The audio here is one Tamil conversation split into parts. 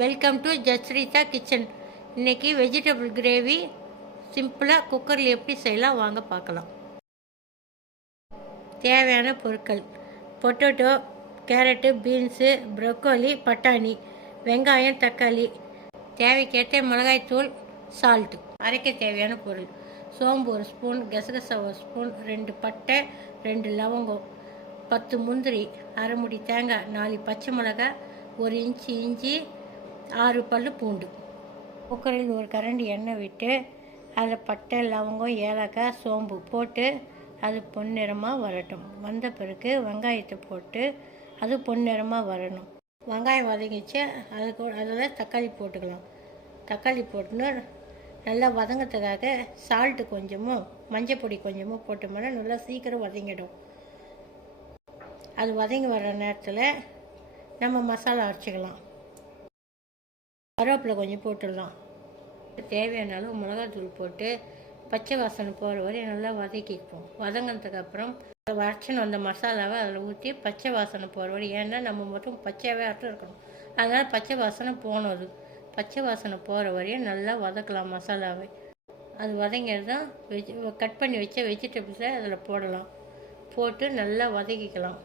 Welcome to Jasritha kitchen. இன்றைக்கி வெஜிடபிள் கிரேவி சிம்பிளாக குக்கரில் எப்படி செய்யலாம் வாங்க பார்க்கலாம். தேவையான பொருட்கள்: பொட்டேட்டோ, கேரட்டு, பீன்ஸு, ப்ரொக்கோலி, பட்டாணி, வெங்காயம், தக்காளி, தேவைக்கேற்ற மிளகாய்த்தூள், சால்ட்டு. அரைக்க தேவையான பொருள்: சோம்பு 1 ஸ்பூன், கசகசா 1 ஸ்பூன், 2 பட்டை, 2 லவங்கம், 10 முந்திரி, அரை முடி தேங்காய், 4 பச்சை மிளகாய், 1 இன்ச்சு இஞ்சி, 6 பல் பூண்டு. குக்கரில் 1 கரண்டி எண்ணெய் விட்டு அதில் பட்டை, லவங்கம், ஏலக்காய், சோம்பு போட்டு அது பொன்னிறமாக வரட்டும். வந்த பிறகு வெங்காயத்தை போட்டு அது பொன்னிறமாக வரணும். வெங்காயம் வதங்கிச்சு, அதில் தக்காளி போட்டுக்கலாம். தக்காளி போட்டுன்னு நல்லா வதங்கிறதுக்காக சால்ட்டு கொஞ்சமும் மஞ்சள் பொடி கொஞ்சமும் போட்டோம்னா நல்லா சீக்கிரம் வதங்கிடும். அது வதங்கி வர நேரத்தில் நம்ம மசாலா அரைச்சிக்கலாம். கருவேப்பிலை கொஞ்சம் போட்டுடலாம். தேவையான அளவு மிளகாத்தூள் போட்டு பச்சை வாசனை போகிற வரையும் நல்லா வதக்கிப்போம். வதங்கினதுக்கப்புறம் அரைச்சின்னு வந்த மசாலாவை அதில் ஊற்றி பச்சை வாசனை போகிற வரையும், ஏன்னா நம்ம மட்டும் பச்சையாகவே அரைச்சி இருக்கணும், அதனால் பச்சை வாசனை போகணும். அது பச்சை வாசனை போகிற வரையும் நல்லா வதக்கலாம் மசாலாவை. அது வதங்கிறதான் கட் பண்ணி வச்ச வெஜிடபிள்ஸை அதில் போடலாம். போட்டு நல்லா வதக்கிக்கலாம்.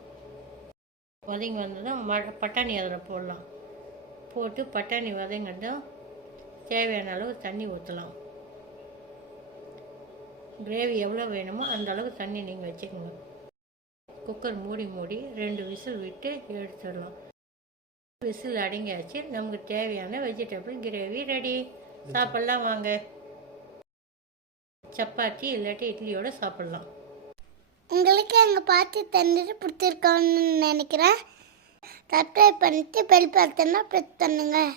வதங்கி வந்ததும் பட்டாணி அதில் போடலாம். போட்டு பட்டாணி வதங்கிட்டதும் தேவையான அளவு தண்ணி ஊற்றலாம். கிரேவி எவ்வளோ வேணுமோ அந்த அளவு தண்ணி நீங்கள் வச்சுக்கோங்க. குக்கர் மூடி 2 விசில் விட்டு எடுத்துடலாம். விசில் அடங்கியாச்சு. நமக்கு தேவையான வெஜிடபிள் கிரேவி ரெடி. சாப்பிட்லாம் வாங்க. சப்பாத்தி இல்லாட்டி இட்லியோடு சாப்பிட்லாம். உங்களுக்கு எங்கள் பார்த்து தந்துட்டு பிடிச்சிருக்கோன்னு நினைக்கிறேன். சப்ஸ்கிரைப் பண்ணிட்டு பெல் பட்டனை ப்ரெஸ் பண்ணுங்கள்.